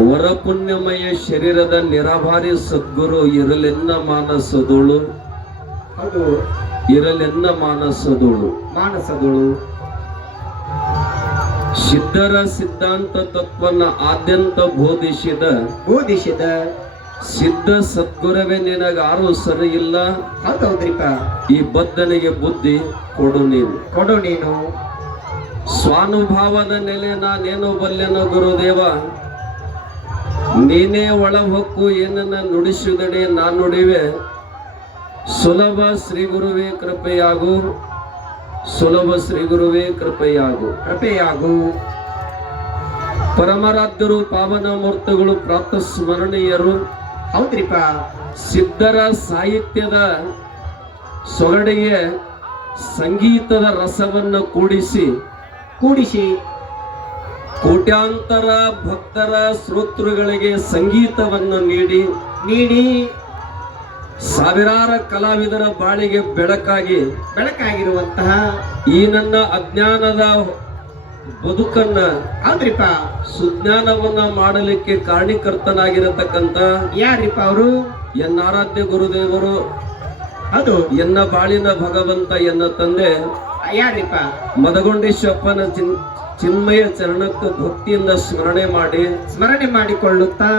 ವರಪುಣ್ಯಮಯ ಶರೀರದ ನಿರಾಭಾರಿ ಸದ್ಗುರು ಇರಲೆನ್ನ ಮಾನಸದೋಳು. ಅದು ಇರಲೆನ್ನ ಮಾನಸದೋಳು. ಮಾನಸದೋಳು. ಸಿದ್ಧರ ಸಿದ್ಧಾಂತ ತತ್ವನ ಆದ್ಯಂತ ಬೋಧಿಸಿದ. ಬೋಧಿಸಿದ. ಸಿದ್ಧ ಸದ್ಗುರವೇ ನಿನಗಾರು ಸರಿ ಇಲ್ಲ ಹೌದೌದ್ರಿಪ ಈ ಬದ್ಧನಿಗೆ ಬುದ್ಧಿ ಕೊಡು ನೀನು. ಕೊಡು ನೀನು. ಸ್ವಾನುಭಾವದ ನೆಲೆ ನಾನೇನು ಬಲ್ಲೆನೋ ಗುರುದೇವ? ನೀನೇ ಒಳ ಹೊಕ್ಕು ಏನನ್ನ ನುಡಿಸಿದಡೆ ನಾನು ನುಡಿವೆ. ಸುಲಭ ಶ್ರೀ ಗುರುವೇ ಕೃಪೆಯಾಗು. ಸುಲಭ ಶ್ರೀ ಗುರುವೇ ಕೃಪೆಯಾಗು. ಕೃಪೆಯಾಗು. ಪರಮರಾಧ್ಯರು ಪಾವನ ಮೂರ್ತಗಳು ಪ್ರಾಪ್ತ ಸ್ಮರಣೀಯರು. ಹೌದ್ರಿಪ ಸಿದ್ಧರ ಸಾಹಿತ್ಯದ ಸೊಗಡಿಗೆ ಸಂಗೀತದ ರಸವನ್ನು ಕೂಡಿಸಿ. ಕೂಡಿಸಿ. ಕೋಟ್ಯಾಂತರ ಭಕ್ತರ ಶ್ರೋತೃಗಳಿಗೆ ಸಂಗೀತವನ್ನು ನೀಡಿ ನೀಡಿ ಸಾವಿರಾರ ಕಲಾವಿದರ ಬಾಳಿಗೆ ಬೆಳಕಾಗಿ ಬೆಳಕಾಗಿರುವಂತಹ ಈ ನನ್ನ ಅಜ್ಞಾನದ ಬದುಕನ್ನ ಆದ್ರಿಪ ಸುಜ್ಞಾನವನ್ನ ಮಾಡಲಿಕ್ಕೆ ಕಾರಣೀಕರ್ತನಾಗಿರತಕ್ಕಂತ ಯಾರಿಪ ಅವರು? ಎನ್ನ ಆರಾಧ್ಯ ಗುರುದೇವರು. ಅದು ಎನ್ನ ಬಾಳಿನ ಭಗವಂತ ಎನ್ನ ತಂದೆ ಯಾರಿಪ ಮದಗೊಂಡೇಶ್ವಪ್ಪನ ಚಿನ್ ಚಿನ್ಮಯ ಚರಣಕ್ಕೆ ಭಕ್ತಿಯಿಂದ ಸ್ಮರಣೆ ಮಾಡಿ ಸ್ಮರಣೆ ಮಾಡಿಕೊಳ್ಳುತ್ತಾ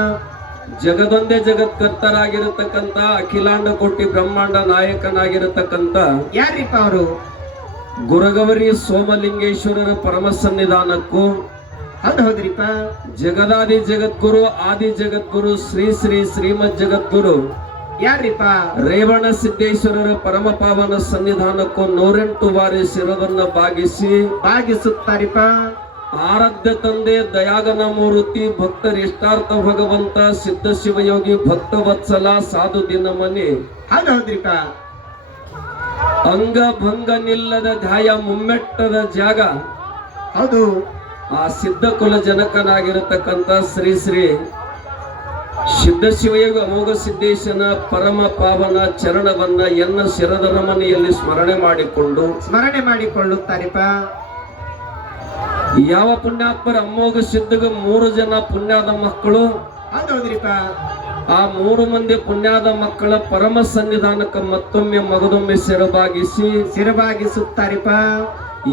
ಜಗದೊಂದೇ ಜಗತ್ಕರ್ತರಾಗಿರತಕ್ಕಂತ ಅಖಿಲಾಂಡ ಕೋಟಿ ಬ್ರಹ್ಮಾಂಡ ನಾಯಕನಾಗಿರತಕ್ಕಂತ ಯಾರಿಪ್ಪ ಅವರು? ಗುರಗವರಿ ಸೋಮಲಿಂಗೇಶ್ವರರ ಪರಮ ಸನ್ನಿಧಾನಕ್ಕೂ ಹೌದು ಹೌದ್ರಿಪ್ಪ. ಜಗದಾದಿ ಜಗದ್ಗುರು ಆದಿ ಜಗದ್ಗುರು ಶ್ರೀ ಶ್ರೀ ಶ್ರೀಮದ್ ಜಗದ್ಗುರು ಯಾರಿಪ್ಪ? ರೇವಣ ಸಿದ್ದೇಶ್ವರರ ಪರಮ ಪಾವನ ಸನ್ನಿಧಾನಕ್ಕೂ ನೂರೆಂಟು ಬಾರಿ ಶಿರವನ್ನ ಬಾಗಿಸಿ ಬಾಗಿಸುತ್ತಾರಿಪ್ಪ? ಆರಾಧ್ಯ ತಂದೆ ದಯಾಗನ ಮೂರ್ತಿ ಭಕ್ತರ ಇಷ್ಟಾರ್ಥ ಭಗವಂತ ಸಿದ್ಧ ಶಿವಯೋಗಿ ಭಕ್ತ ವತ್ಸಲ ಸಾಧು ದಿನ ಮನೆ ಅಂಗ ಭಂಗ ನಿಲ್ಲದ ಧ್ಯಾಯ ಮುಮ್ಮೆಟ್ಟದ ಜಾಗ. ಅದು ಆ ಸಿದ್ಧ ಕುಲ ಜನಕನಾಗಿರತಕ್ಕಂತ ಶ್ರೀ ಶ್ರೀ ಸಿದ್ಧ ಶಿವಯೋಗ ಅಮೋಘ ಸಿದ್ದೇಶನ ಪರಮ ಪಾವನ ಚರಣವನ್ನ ಎನ್ನ ಶಿರದ ರಮನೆಯಲ್ಲಿ ಸ್ಮರಣೆ ಮಾಡಿಕೊಂಡು ಸ್ಮರಣೆ ಮಾಡಿಕೊಳ್ಳುತ್ತಾರಿಪ್ಪ. ಯಾವ ಪುಣ್ಯಾತ್ಮರ ಅಮೋಘ ಸಿದ್ಧಗ ಮೂರು ಜನ ಪುಣ್ಯದ ಮಕ್ಕಳು? ಹೌದ್ರಿಪ್ಪ. ಆ ಮೂರು ಮಂದಿ ಪುಣ್ಯದ ಮಕ್ಕಳ ಪರಮ ಸನ್ನಿಧಾನಕ್ಕೆ ಮತ್ತೊಮ್ಮೆ ಮಗದೊಮ್ಮೆ ಸೆರಬಾಗಿಸಿ ಸಿರಬಾಗಿಸುತ್ತಾರಿಪ್ಪ.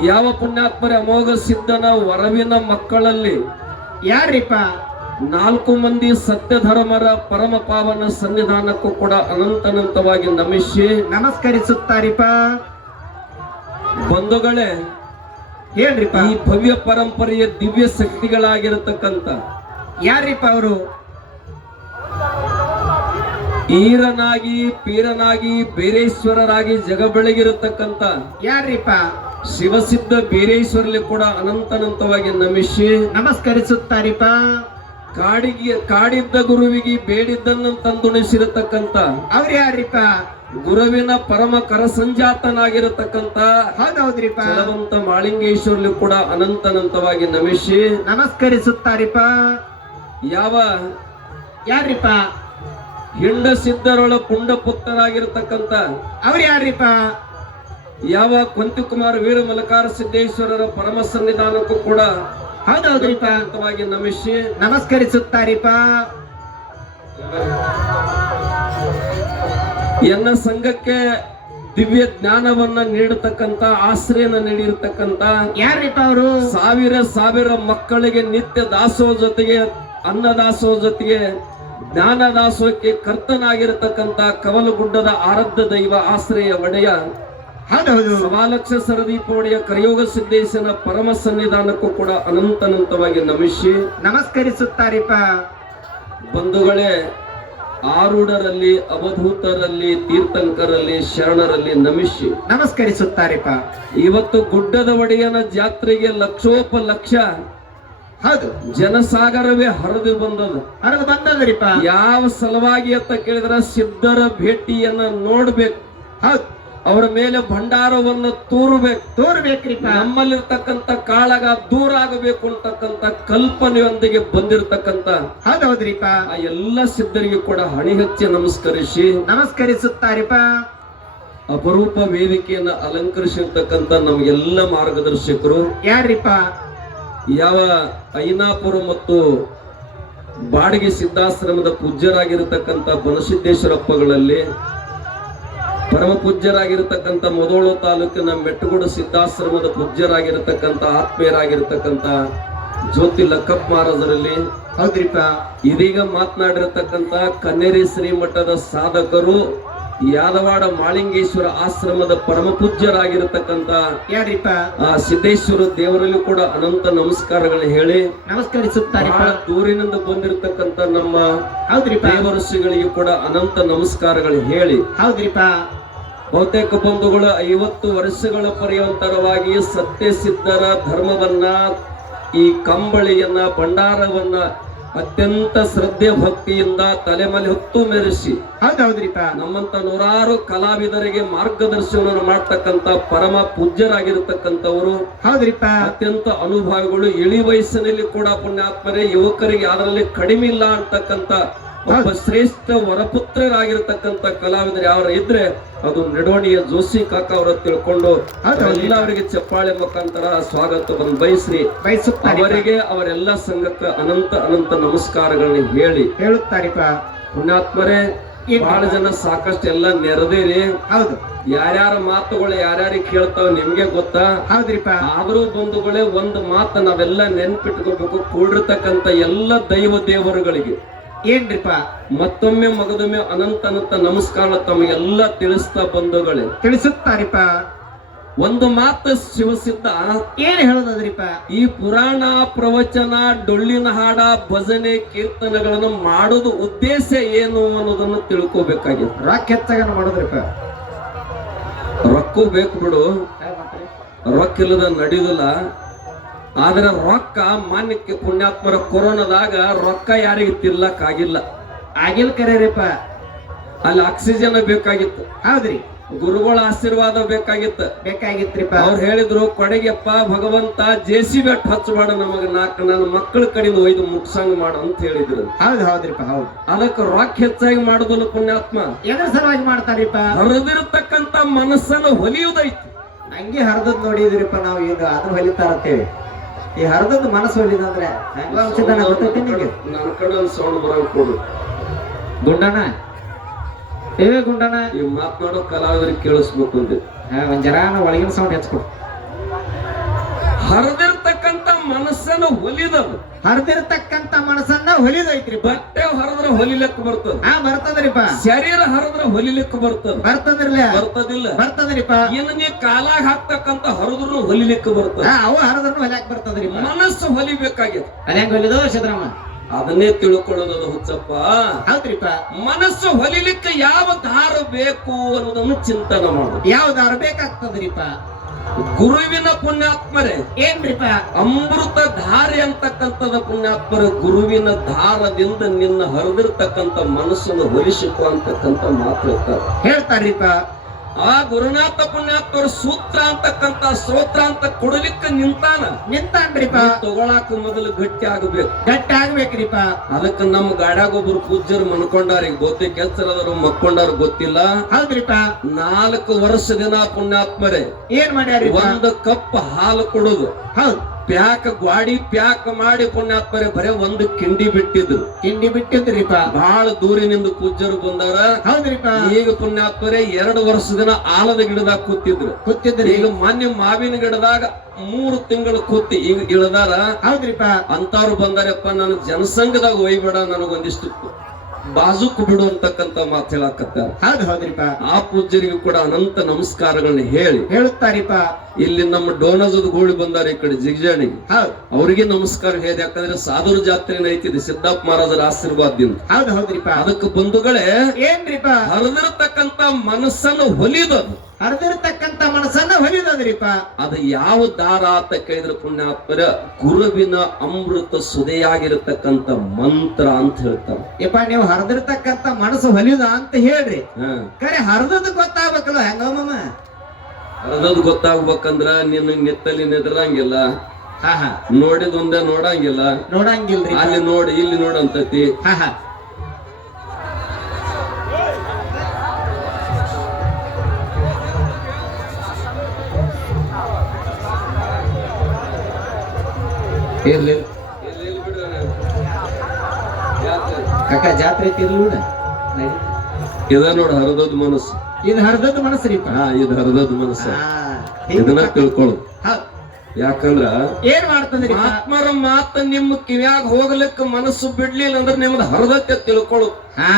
ಯಾವ ಪುಣ್ಯಾತ್ಮರ ಅಮೋಘ ಸಿದ್ಧನ ವರವಿನ ಮಕ್ಕಳಲ್ಲಿ? ಯಾರಿಪ್ಪ ನಾಲ್ಕು ಮಂದಿ ಸತ್ಯ ಧರ್ಮರ ಪರಮ ಪಾವನ ಸನ್ನಿಧಾನಕ್ಕೂ ಕೂಡ ಅನಂತನಂತವಾಗಿ ನಮಿಸಿ ನಮಸ್ಕರಿಸುತ್ತಾರಿಪ ಬಂಧುಗಳೇ ಏನ್ರಿಪ ಈ ಭವ್ಯ ಪರಂಪರೆಯ ದಿವ್ಯ ಶಕ್ತಿಗಳಾಗಿರತಕ್ಕಂತ ಯಾರಿಪ್ಪ ಅವರು? ಈರನಾಗಿ ಪೀರನಾಗಿ ಬೇರೇಶ್ವರರಾಗಿ ಜಗ ಬೆಳಗಿರತಕ್ಕಂತ ಯಾರಿಪ್ಪ ಶಿವಸಿದ್ಧ ಬೇರೇಶ್ವರಲ್ಲಿ ಕೂಡ ಅನಂತನಂತವಾಗಿ ನಮಿಸಿ ನಮಸ್ಕರಿಸುತ್ತಾರಿಪ್ಪ. ಕಾಡಿಗೆ ಕಾಡಿದ್ದ ಗುರುವಿಗೆ ಬೇಡಿದ್ದನ್ನು ತಂದುಣಿಸಿರತಕ್ಕಂತ ಅವ್ರು ಯಾರಿಪ್ಪ? ಗುರುವಿನ ಪರಮ ಕರಸಂಜಾತನಾಗಿರತಕ್ಕಂತ ಹೌದು ಹೌದೌದ್ರಿಪ್ಪ. ಫಲವಂತ ಮಾಳಿಂಗೇಶ್ವರಲ್ಲಿ ಕೂಡ ಅನಂತನಂತವಾಗಿ ನಮಿಸಿ ನಮಸ್ಕರಿಸುತ್ತಾರಿಪ್ಪ. ಯಾವ? ಯಾರಿಪ್ಪ? ಹಿಂಡ ಸಿದ್ಧರೊಳ ಪುಂಡ ಪುತ್ರರಾಗಿರತಕ್ಕಂತ ಅವ್ರು ಯಾರಿಪ್ಪ? ಯಾವ ಕುಂತಿಕುಮಾರ್ ವೀರ ಮಲಕಾರ ಸಿದ್ದೇಶ್ವರರ ಪರಮ ಸನ್ನಿಧಾನಕ್ಕೂ ಕೂಡ ಹೌದು ಹೌದ್ರಿಪ್ಪ ಅನಂತವಾಗಿ ನಮಿಸಿ ನಮಸ್ಕರಿಸುತ್ತಾರಿಪ್ಪ. ಎನ್ನ ಸಂಘಕ್ಕೆ ದಿವ್ಯ ಜ್ಞಾನವನ್ನ ನೀಡತಕ್ಕಂತ ಆಶ್ರಯನ ನೀಡಿರ್ತಕ್ಕಂತ ಯಾರಿಪ್ಪ ಅವರು? ಸಾವಿರ ಸಾವಿರ ಮಕ್ಕಳಿಗೆ ನಿತ್ಯ ದಾಸೋ ಜೊತೆಗೆ ಅನ್ನದಾಸೋಹ ಜೊತೆಗೆ ಜ್ಞಾನ ದಾಸೋಹಕ್ಕೆ ಕರ್ತನಾಗಿರತಕ್ಕಂತ ಕವಲಗುಡ್ಡದ ಆರಾಧ್ಯ ದೈವ ಆಶ್ರಯ ಒಡೆಯ ಹೌದು. ಹೌದು ಸವಾಲಕ್ಷ ಸರದಿ ಒಡೆಯ ಕರಿಯೋಗ ಸಿದ್ದೇಶನ ಪರಮ ಸನ್ನಿಧಾನಕ್ಕೂ ಕೂಡ ಅನಂತನಂತವಾಗಿ ನಮಿಸಿ ನಮಸ್ಕರಿಸುತ್ತಾರಿಪ್ಪ. ಬಂಧುಗಳೇ ಆರೂಢರಲ್ಲಿ ಅವಧೂತರಲ್ಲಿ ತೀರ್ಥಂಕರಲ್ಲಿ ಶರಣರಲ್ಲಿ ನಮಿಸಿ ನಮಸ್ಕರಿಸುತ್ತಾರಿಪ್ಪ. ಇವತ್ತು ಗುಡ್ಡದ ಒಡೆಯನ ಜಾತ್ರೆಗೆ ಲಕ್ಷೋಪ ಲಕ್ಷ ಹೌದು. ಜನಸಾಗರವೇ ಹರಿದು ಬಂದದ. ಹರಿದು ಬಂದದ್ರಿಪ್ಪ. ಯಾವ ಸಲುವಾಗಿ ಅಂತ ಕೇಳಿದ್ರ ಸಿದ್ಧರ ಭೇಟಿಯನ್ನ ನೋಡ್ಬೇಕು. ಹೌದು. ಅವರ ಮೇಲೆ ಭಂಡಾರವನ್ನು ತೂರಬೇಕು. ತೋರ್ಬೇಕ್ರಿಪ್ಪ. ನಮ್ಮಲ್ಲಿರ್ತಕ್ಕಂಥ ಕಾಳಗ ದೂರ ಆಗಬೇಕು ಅಂತಕ್ಕಂಥ ಕಲ್ಪನೆಯೊಂದಿಗೆ ಬಂದಿರತಕ್ಕಂತ ಹೌದು ಹೌದ್ರಿಪ್ಪ ಆ ಎಲ್ಲ ಸಿದ್ಧರಿಗೆ ಕೂಡ ಹಣಿ ಹಚ್ಚಿ ನಮಸ್ಕರಿಸಿ ನಮಸ್ಕರಿಸುತ್ತಾರಿಪ ಅಪರೂಪ ವೇದಿಕೆಯನ್ನ ಅಲಂಕರಿಸಿರ್ತಕ್ಕಂಥ ನಮಗೆಲ್ಲ ಮಾರ್ಗದರ್ಶಕರು. ಯಾರಿಪ್ಪ ಯಾವ ಐನಾಪುರ ಮತ್ತು ಬಾಡಿಗೆ ಸಿದ್ಧಾಶ್ರಮದ ಪೂಜ್ಯರಾಗಿರತಕ್ಕಂಥ ಬನಸಿದ್ದೇಶ್ವರಪ್ಪಗಳಲ್ಲಿ ಪರಮ ಪೂಜ್ಯರಾಗಿರತಕ್ಕಂಥ ಮೊದೋಳು ತಾಲೂಕಿನ ಮೆಟ್ಟುಗುಡು ಸಿದ್ಧಾಶ್ರಮದ ಪೂಜ್ಯರಾಗಿರತಕ್ಕಂಥ ಆತ್ಮೀಯರಾಗಿರತಕ್ಕಂಥ ಜ್ಯೋತಿ ಲಕ್ಕಪ್ಪ ಮಹಾರಾಜರಲ್ಲಿ. ಹೌದ್ರಿಪ ಇದೀಗ ಮಾತನಾಡಿರತಕ್ಕಂಥ ಕನ್ನೇರಿ ಶ್ರೀಮಠದ ಸಾಧಕರು ಯಾದವಾಡ ಮಾಳಿಂಗೇಶ್ವರ ಆಶ್ರಮದ ಪರಮ ಪೂಜ್ಯರಾಗಿರತಕ್ಕಂಥ ಆ ಸಿದ್ದೇಶ್ವರ ದೇವರಲ್ಲಿ ಕೂಡ ಅನಂತ ನಮಸ್ಕಾರಗಳು ಹೇಳಿ ನಮಸ್ಕರಿಸುತ್ತಾರೆ ದೂರಿನಿಂದ ಬಂದಿರತಕ್ಕಂಥ ನಮ್ಮ ದೇವಋಷಿಗಳಿಗೆ ಕೂಡ ಅನಂತ ನಮಸ್ಕಾರಗಳು ಹೇಳಿ ಹೌದ್ರಿಪ್ಪ. ಬಹುತೇಕ ಬಂಧುಗಳು ಐವತ್ತು ವರ್ಷಗಳ ಪರ್ಯಂತರವಾಗಿ ಸತ್ಯ ಸಿದ್ಧರ ಧರ್ಮವನ್ನ ಈ ಕಂಬಳಿಯನ್ನ ಭಂಡಾರವನ್ನ ಅತ್ಯಂತ ಶ್ರದ್ಧೆ ಭಕ್ತಿಯಿಂದ ತಲೆಮಲೆ ಹೊತ್ತು ಮೆರೆಸಿ. ನಮ್ಮಂತ ನೂರಾರು ಕಲಾವಿದರಿಗೆ ಮಾರ್ಗದರ್ಶನವನ್ನು ಮಾಡ್ತಕ್ಕಂಥ ಪರಮ ಪೂಜ್ಯರಾಗಿರತಕ್ಕಂಥವರು. ಅತ್ಯಂತ ಅನುಭವಗಳು ಇಳಿ ವಯಸ್ಸಿನಲ್ಲಿ ಕೂಡ ಪುಣ್ಯಾತ್ಮರೇ ಯುವಕರಿಗೆ ಅದರಲ್ಲಿ ಕಡಿಮೆ ಇಲ್ಲ ಅಂತಕ್ಕಂಥ ಒಬ್ಬ ಶ್ರೇಷ್ಠ ವರಪುತ್ರರಾಗಿರ್ತಕ್ಕಂಥ ಕಲಾವಿದರು ಯಾರು ಇದ್ರೆ ಅದು ನಿಡೋಣಿಯ ಜೋಶಿ ಕಾಕ ಅವರ ತಿಳ್ಕೊಂಡು ಅವರಿಗೆ ಚಪ್ಪಾಳೆ ಮುಖಾಂತರ ಸ್ವಾಗತವನ್ನು ಬಯಸ್ರಿ. ಅವರಿಗೆ ಅವರೆಲ್ಲ ಸಂಘಕ್ಕೆ ಅನಂತ ಅನಂತ ನಮಸ್ಕಾರಗಳನ್ನ ಹೇಳಿ. ಹೇಳುತ್ತಾರಿಪ್ಪ. ಪುಣ್ಯಾತ್ಮರೇ ಬಹಳ ಜನ ಸಾಕಷ್ಟು ಎಲ್ಲ ನೆರೆದಿರಿ. ಹೌದು. ಯಾರ್ಯಾರ ಮಾತುಗಳು ಯಾರ್ಯಾರಿಗೆ ಕೇಳ್ತಾವ ನಿಮ್ಗೆ ಗೊತ್ತಾ? ಹೌದ್ರಿಪ್ಪ. ಆದ್ರೂ ಬಂಧುಗಳೇ ಒಂದು ಮಾತು ನಾವೆಲ್ಲ ನೆನ್ಪಿಟ್ಕೋಬೇಕು. ಕೂಡಿರ್ತಕ್ಕಂಥ ಎಲ್ಲ ದೈವ ದೇವರುಗಳಿಗೆ. ಏನ್ರಿಪ್ಪ ಮತ್ತೊಮ್ಮೆ ಮಗದೊಮ್ಮೆ ಅನಂತ ಅನಂತ ನಮಸ್ಕಾರ ತಮಗೆಲ್ಲ ತಿಳಿಸ್ತಾ ಬಂಧುಗಳೇ. ತಿಳಿಸುತ್ತಾರಿಪ್ಪ. ಒಂದು ಮಾತು ಶಿವಸಿದ್ಧ ಏನ್ ಹೇಳೋದ್ರಿಪ್ಪ ಈ ಪುರಾಣ ಪ್ರವಚನ ಡೊಳ್ಳಿನ ಹಾಡ ಭಜನೆ ಕೀರ್ತನೆಗಳನ್ನು ಮಾಡೋದು ಉದ್ದೇಶ ಏನು ಅನ್ನೋದನ್ನು ತಿಳ್ಕೋಬೇಕಾಗಿತ್ತು ರೊಕ್ಕ ಹೆಚ್ಚಾಗ ಮಾಡೋದ್ರಿಪ್ಪ. ರೊಕ್ಕ ಬೇಕು ಬಿಡು. ರೊಕ್ಕ ಇಲ್ಲದ ನಡೆಯುದಿಲ್ಲ ಆದ್ರೆ ರೊಕ್ಕ ಮಾನ್ಯಕ್ಕೆ ಪುಣ್ಯಾತ್ಮರ ಕೊರೋನಾದಾಗ ರೊಕ್ಕ ಯಾರಿಗೆ ತಿರ್ಲಕ್ ಆಗಿಲ್ಲ ಆಗಿಲ್ ಕರೀರಿಪ್ಪ ಅಲ್ಲಿ ಆಕ್ಸಿಜನ್ ಬೇಕಾಗಿತ್ತು. ಹೌದ್ರಿ. ಗುರುಗಳ ಆಶೀರ್ವಾದ ಬೇಕಾಗಿತ್ತು. ಬೇಕಾಗಿತ್ರಿಪ್ಪ. ಅವ್ರು ಹೇಳಿದ್ರು ಕೊಡಗೆಪ್ಪ ಭಗವಂತ ಜೆ ಸಿ ಬೆಟ್ ಹಚ್ಚಬೇಡ ನಮಗ ನಾಲ್ಕು ನನ್ನ ಮಕ್ಕಳ ಕಡೆಯಿಂದ ಒಯ್ದು ಮುಟ್ಸಂಗ್ ಮಾಡು ಅಂತ ಹೇಳಿದ್ರು. ಹೌದು ಹೌದ್ರಿಪ್ಪ ಹೌದು. ಅದಕ್ಕೆ ರೊಕ್ಕ ಹೆಚ್ಚಾಗಿ ಮಾಡುದಿಲ್ಲ ಪುಣ್ಯಾತ್ಮ. ಎದ್ರ ಸಲುವಾಗಿ ಮಾಡ್ತಾರಿಪ್ಪ. ಹರಿದಿರತಕ್ಕಂತ ಮನಸ್ಸನ್ನು ಹೊಲಿಯುವುದೈತಿ ಹಂಗೆ ಹರಿದದ್ ನೋಡಿದ್ರಿಪ್ಪ ನಾವು ಈಗ ಅದು ಹೊಲಿತಾರತ್ತೇವೆ ಈ ಹರಿದದ್ ಮನಸ್ಸು ಹೇಳಿದಂದ್ರೆ ಹೆಂಗ ಅನ್ಸಿದ್ದಾನ ಗೊತ್ತೈತಿ ನಿಂಗೆ ನನ್ನ ಕಡೆ ಸೌಂಡ್ ಬರಂಗ್ ಕೊಡು. ಗುಂಡಣ್ಣ ಏ ಗುಂಡಣ್ಣ? ಈ ಮಾತನಾಡೋ ಕಲಾವಿದರಿಗೆ ಕೇಳಿಸ್ಬೇಕು ಅಂದೆ. ಹಾ, ಒಂದ್ ಜರ ಒಳಗಿನ ಸೌಂಡ್ ಹೆಚ್ಕೊಡು ಹರಿದಿರ್ತಕ್ಕಂತ ಮನಸ್ಸನ್ನು ಒಲಿದವು. ಹರಿದಿರ್ತಕ್ಕಂತ ಮನಸ್ಸನ್ನ ಹೊಲಿದೈತ್ರಿಪ್ಪ ಬಟ್ಟೆ ಹೊರದ್ರ ಹೊಲಿಲಿಕ್ಕೆ ಬರ್ತದ. ಹಾ ಬರ್ತದ್ರಿಪ್ಪ. ಶರೀರ ಹರದ್ರ ಹೊಲಿಲಿಕ್ಕೆ ಬರ್ತದ. ಬರ್ತದ್ರಲ್ಲ? ಬರ್ತದಿಲ್ಲ. ಬರ್ತದ್ರಿಪ್ಪ. ಇನ್ನು ನೀ ಕಾಲಾಗ ಹಾಕ್ತಕ್ಕಂತ ಹರಿದ್ರು ಹೊಲಿಲಿಕ್ಕೆ ಬರ್ತದ. ಹಾ ಅವು ಹರಿದ್ರೂ ಹೊಲ್ಯಾಕ್ ಬರ್ತದ್ರಿ ಮನಸ್ಸು ಹೊಲಿಬೇಕಾಗಿದೆ ಅದ ಹೆಂಗ್ ಹೊಲಿದೋ ಸಿದ್ರಮ್ಮ ಅದನ್ನೇ ತಿಳ್ಕೊಳ್ಳೋದು ಹುಚ್ಚಪ್ಪ. ಹೌದ್ರಿಪ್ಪ. ಮನಸ್ಸು ಹೊಲಿಲಿಕ್ಕೆ ಯಾವ ದಾರ ಬೇಕು ಅನ್ನೋದನ್ನು ಚಿಂತನೆ ಮಾಡು ಯಾವ್ದಾರು ಬೇಕಾಗ್ತದ್ರಿಪ್ಪ? ಗುರುವಿನ ಪುಣ್ಯಾತ್ಮರೇ. ಏನ್ರಿಪ್ಪ ಅಮೃತ ಧಾರೆ ಅಂತಕ್ಕಂಥದ ಪುಣ್ಯಾತ್ಮರ ಗುರುವಿನ ಧಾರದಿಂದ ನಿನ್ನ ಹರಿದಿರ್ತಕ್ಕಂಥ ಮನಸ್ಸನ್ನು ಹೊಲಿಸಿಕೊ ಅಂತಕ್ಕಂಥ ಮಾತು ಆ ಗುರುನಾಥ ಪುಣ್ಯಾತ್ಮರ ಸೂತ್ರ ಅಂತಕ್ಕಂತ ಸ್ತೋತ್ರ ಅಂತ ಕೊಡಲಿಕ್ಕೆ ನಿಂತಾನ? ನಿಂತಾನ್ರಿಪ ತಗೊಳಾಕ ಮೊದಲು ಗಟ್ಟಿ ಆಗಬೇಕು ಗಟ್ಟಿ ಆಗ್ಬೇಕ್ರಿಪ ಅದಕ್ಕೆ ನಮ್ಮ ಗಾಡ್ಯಾಗ ಒಬ್ರು ಪೂಜ್ಯರು ಮನ್ಕೊಂಡಾರ ಈಗ ಬಹುತೇಕ ಕೆಲ್ಸರದರು ಮಕ್ಕೊಂಡಾರ ಗೊತ್ತಿಲ್ಲ. ಹೌದ್ರಿಪ ನಾಲ್ಕು ವರ್ಷ ದಿನ ಪುಣ್ಯಾತ್ಮರೇ. ಏನ್ ಮಾಡ್ಯಾರಿ ಒಂದು ಕಪ್ ಹಾಲು ಕೊಡುದು. ಹೌದ್. ಪ್ಯಾಕ್ ಗ್ವಾಡಿ ಪ್ಯಾಕ್ ಮಾಡಿ ಪುಣ್ಯಾತ್ಮರೇ ಬರೇ ಒಂದು ಕಿಂಡಿ ಬಿಟ್ಟಿದ್ರು ಕಿಂಡಿ ಬಿಟ್ಟಿದ್ರಿಪ ಬಹಳ ದೂರಿನಿಂದ ಪೂಜ್ಯರು ಬಂದವರ ಹೌದ್ರಿಪ ಈಗ ಪುಣ್ಯಾತ್ಮರೆ ಎರಡು ವರ್ಷ ದಿನ ಆಲದ ಗಿಡದಾಗ ಕೂತಿದ್ರು. ಕೂತಿದ್ರಿ. ಈಗ ಮಾನ್ಯ ಮಾವಿನ ಗಿಡದಾಗ ಮೂರು ತಿಂಗಳು ಕೂತಿ ಈಗ ಇಳದಾರ. ಹೌದ್ರಿಪ ಅಂತವ್ರು ಬಂದಾರಪ್ಪ ನಾನು ಜನಸಂಘದಾಗ ಒಯ್ಬೇಡ ನನಗೊಂದಿಷ್ಟು. ಬಾಜುಕ್ ಬಿಡು ಅಂತಕ್ಕಂತ ಮಾತು ಹೇಳಕತ್ತಾರ. ಹೌದು ಹೌದ್ರಿಪ ಆ ಪೂಜ್ಯರಿಗೂ ಕೂಡ ಅನಂತ ನಮಸ್ಕಾರಗಳನ್ನ ಹೇಳಿ. ಹೇಳುತ್ತಾರಿಪ ಇಲ್ಲಿ ನಮ್ಮ ಡೋನಜದ ಗೋಳಿ ಬಂದಾರ ಈ ಕಡೆ ಜಿಗ್ಜಾಣಿಗೆ ಅವ್ರಿಗೆ ನಮಸ್ಕಾರ ಹೇಳಿದೆ ಯಾಕಂದ್ರೆ ಸಾಧುರ ಜಾತ್ರೆ ಐತಿದೆ ಸಿದ್ದಪ್ಪ ಮಹಾರಾಜರ ಆಶೀರ್ವಾದದಿಂದ. ಹೌದು ಹೌದ್ರಿಪ ಅದಕ್ಕೆ ಬಂಧುಗಳೇ ಏನ್ರಿಪ ಹರಿದಿರತಕ್ಕಂತ ಮನಸ್ಸನ್ನು ಹೊಲಿದದು ಹರಿದಿರ್ತಕ್ಕಂತ ಮನಸ್ಸನ್ನ ಹೊಲಿದದ್ರಿಪ್ಪ. ಅದು ಯಾವ ದಾರ ಅಂತ ಕೇಳಿದ್ರೆ ಪುಣ್ಯಾತ್ಮರ ಗುರುವಿನ ಅಮೃತ ಸುದೆಯಾಗಿರತಕ್ಕಂತ ಮಂತ್ರ ಅಂತ ಹೇಳ್ತಾರೆ. ಯಪ್ಪ ನೀವು ಹರಿದಿರ್ತಕ್ಕಂತ ಮನಸ್ಸು ಹೊಲಿದ ಅಂತ ಹೇಳ್ರಿ. ಕರೆ ಹರಿದದ್ ಗೊತ್ತಾಗ್ಬೇಕಲ್ಲ ಹೆಂಗಮ್ಮ ಹರಿದದ್ ಗೊತ್ತಾಗ್ಬೇಕಂದ್ರ ನಿನ್ನ ನೆತ್ತಲ್ಲಿ ನೆದ್ರಂಗಿಲ್ಲ ಹಾ ಹಾ. ನೋಡಿದ ಒಂದೇ ನೋಡಂಗಿಲ್ಲ. ನೋಡಂಗಿಲ್ಲ ಅಲ್ಲಿ ನೋಡಿ ಇಲ್ಲಿ ನೋಡಂತತಿ. ಇರ್ಲಿ. ಕಾಕ ಜಾತ್ರೆ ತಿರ್ಲೂಡ ಇದ ನೋಡು ಹರಿದದ್ ಮನಸ್ಸು. ಇದು ಹರ್ದದ್ ರೀ ಹಾ ಇದು ಹರಿದದ್ ಮನಸ್ಸು. ಇದನ್ನ ತಿಳ್ಕೊಳ್ಳು. ಯಾಕಂದ್ರ ಏನ್ ಮಾಡ್ತಂದ್ರಿ ಆತ್ಮರ ಮಾತ ನಿಮ್ಮ ಕಿವ್ಯಾಗ ಹೋಗ್ಲಿಕ್ಕೆ ಮನಸ್ಸು ಬಿಡ್ಲಿಲ್ಲ ಅಂದ್ರೆ ನಿಮ್ದು ಹರದತ್ತೆ ತಿಳ್ಕೊಳ್ಳು ಹಾ.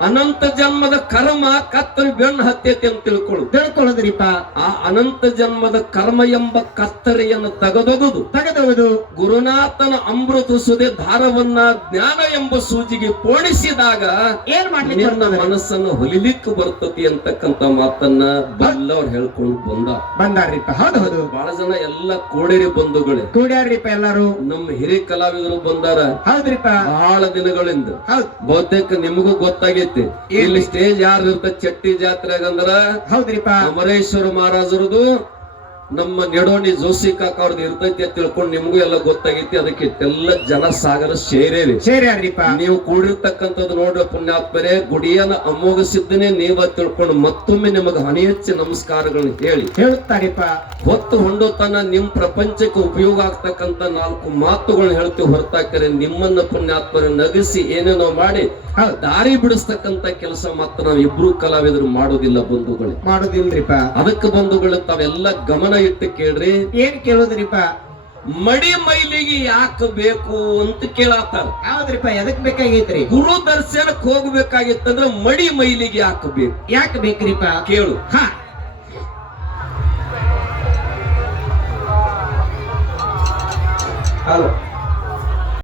ಅನಂತ ಜನ್ಮದ ಕರ್ಮ ಕತ್ತರಿ ಬೆನ್ನು ಹತ್ತೈತಿ ಅಂತ ತಿಳ್ಕೊಳ್ಳು. ತಿಳ್ಕೊಳ್ಳೋದ್ರಿಪ್ಪ. ಆ ಅನಂತ ಜನ್ಮದ ಕರ್ಮ ಎಂಬ ಕತ್ತರಿಯನ್ನು ತೆಗೆದೊಗದು ತೆಗೆದೊಗದು. ಗುರುನಾಥನ ಅಮೃತ ಸುದೆ ದಾರವನ್ನ ಜ್ಞಾನ ಎಂಬ ಸೂಜಿಗೆ ಪೋಣಿಸಿದಾಗ ಏನ್ ಬರ್ತದ್ರಿ? ಮನಸ್ಸನ್ನು ಹೊಲಿಲಿಕ್ಕೆ ಬರ್ತತಿ ಅಂತಕ್ಕಂತ ಮಾತನ್ನ ಬಲ್ಲವ್ರು ಹೇಳ್ಕೊಂಡು ಬಂದ. ಬಂದಾರ್ರಿಪ್ಪ. ಹೌದು ಹೌದು. ಬಹಳ ಜನ ಎಲ್ಲ ಕೋಡೇರಿ ಬಂಧುಗಳೇ. ಕೂಡ್ಯಾರ್ರಿಪ್ಪ ಎಲ್ಲಾರು? ನಮ್ಮ ಹಿರಿಯ ಕಲಾವಿದರು ಬಂದಾರ. ಹೌದ್ರಿಪ್ಪ. ಬಹಳ ದಿನಗಳಿಂದ. ಹೌದ್. ಬಹುತೇಕ ನಿಮಗೂ ಗೊತ್ತಾಗೈತಿ ಇಲ್ಲಿ ಸ್ಟೇಜ್ ಯಾರು ಇರ್ತ? ಚಟ್ಟಿ ಜಾತ್ರೆ ಅಂದ್ರ ಹೌದ್ರಿಪ್ಪ. ಅಮರೇಶ್ವರ ಮಹಾರಾಜರದು ನಮ್ಮ ನೆಡೋಣಿ ಜೋಶಿ ಕಾಕ ಅವ್ರದ್ದು ಇರ್ತೈತಿ ಅಂತ ತಿಳ್ಕೊಂಡು ನಿಮಗೂ ಎಲ್ಲ ಗೊತ್ತಾಗೈತಿ. ಅದಕ್ಕೆ ಎಲ್ಲ ಜನ ಸಾಗರ ಸೇರೇರಿ. ನೀವು ಕೂಡಿರ್ತಕ್ಕಂಥದ್ದು ನೋಡ್ರಿ ಪುಣ್ಯಾತ್ಮರೇ ಗುಡಿಯನ್ನ ಅಮೋಘಸಿದ್ದನೆ ನೀವ ತಿಳ್ಕೊಂಡು ಮತ್ತೊಮ್ಮೆ ನಿಮಗೆ ಹನಿ ಹೆಚ್ಚಿ ನಮಸ್ಕಾರಗಳನ್ನ ಹೇಳಿ. ಹೇಳುತ್ತಾರಿಪ್ಪ. ಹೊತ್ತು ಹೊಂಡೋತನ ನಿಮ್ ಪ್ರಪಂಚಕ್ಕೆ ಉಪಯೋಗ ಆಗ್ತಕ್ಕಂತ ನಾಲ್ಕು ಮಾತುಗಳನ್ನ ಹೇಳ್ತೀವಿ ಹೊರತಾಕರೆ ನಿಮ್ಮನ್ನ ಪುಣ್ಯಾತ್ಮರ ನಗಿಸಿ ಏನೇನೋ ಮಾಡಿ ದಾರಿ ಬಿಡಿಸ್ತಕ್ಕಂತ ಕೆಲಸ ಮಾತ್ರ ನಾವು ಇಬ್ರು ಕಲಾವಿದರು ಮಾಡೋದಿಲ್ಲ ಬಂಧುಗಳು. ಮಾಡೋದಿಲ್ರಿಪ ಅದಕ್ಕೆ ಬಂಧುಗಳು ತಾವೆಲ್ಲ ಗಮನ ಇಟ್ಟು ಕೇಳ್ರಿ. ಏನ್ ಕೇಳೋದ್ರಿಪ ಮಡಿ ಮೈಲಿಗೆ ಯಾಕೆ ಬೇಕು ಅಂತ ಕೇಳತ್ತಾರ. ಯಾವ್ದ್ರಿಪ ಎದಕ್ ಬೇಕಾಗೈತ್ರಿ? ಗುರು ದರ್ಶನಕ್ಕೆ ಹೋಗ್ಬೇಕಾಗಿತ್ತಂದ್ರ ಮಡಿ ಮೈಲಿಗೆ ಯಾಕೆ ಬೇಕು? ಯಾಕೆ ಬೇಕ್ರಿಪ ಕೇಳು. ಹಾ. ಹೌದು